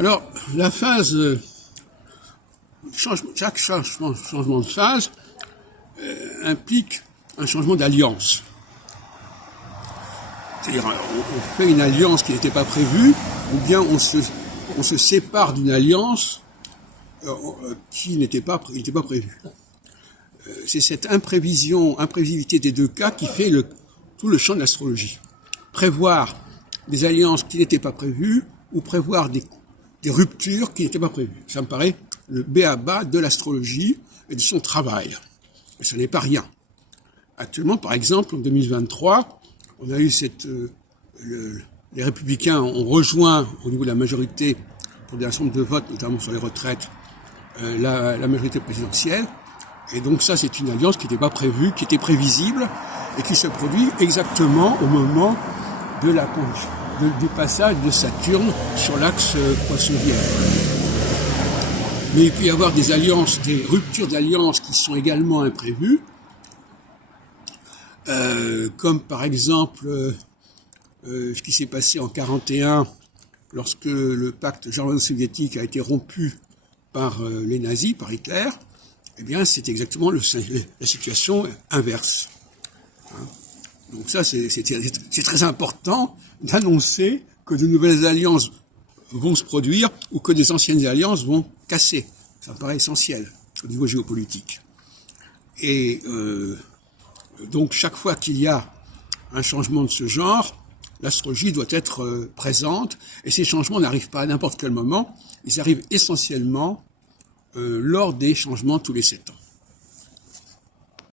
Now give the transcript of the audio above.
Alors, la phase, chaque changement de phase implique un changement d'alliance. C'est-à-dire, on fait une alliance qui n'était pas prévue, ou bien on se sépare d'une alliance qui n'était pas prévue. C'est cette imprévisibilité des deux cas qui fait tout le champ de l'astrologie. Prévoir des alliances qui n'étaient pas prévues, ou prévoir des ruptures qui n'étaient pas prévues. Ça me paraît le b.a.-ba de l'astrologie et de son travail. Et ce n'est pas rien. Actuellement, par exemple, en 2023, on a eu les Républicains ont rejoint au niveau de la majorité pour des certain nombre de votes, notamment sur les retraites, la majorité présidentielle. Et donc ça, c'est une alliance qui n'était pas prévue, qui était prévisible et qui se produit exactement au moment de du passage de Saturne sur l'axe Poisson-Vierge. Mais il peut y avoir des alliances, des ruptures d'alliances qui sont également imprévues, comme par exemple ce qui s'est passé en 1941 lorsque le pacte germano-soviétique a été rompu par les nazis, par Hitler. Eh bien, c'est exactement la situation inverse. Donc ça, c'est très important d'annoncer que de nouvelles alliances vont se produire ou que des anciennes alliances vont casser. Ça me paraît essentiel au niveau géopolitique. Et donc, chaque fois qu'il y a un changement de ce genre, l'astrologie doit être présente. Et ces changements n'arrivent pas à n'importe quel moment. Ils arrivent essentiellement lors des changements tous les 7 ans.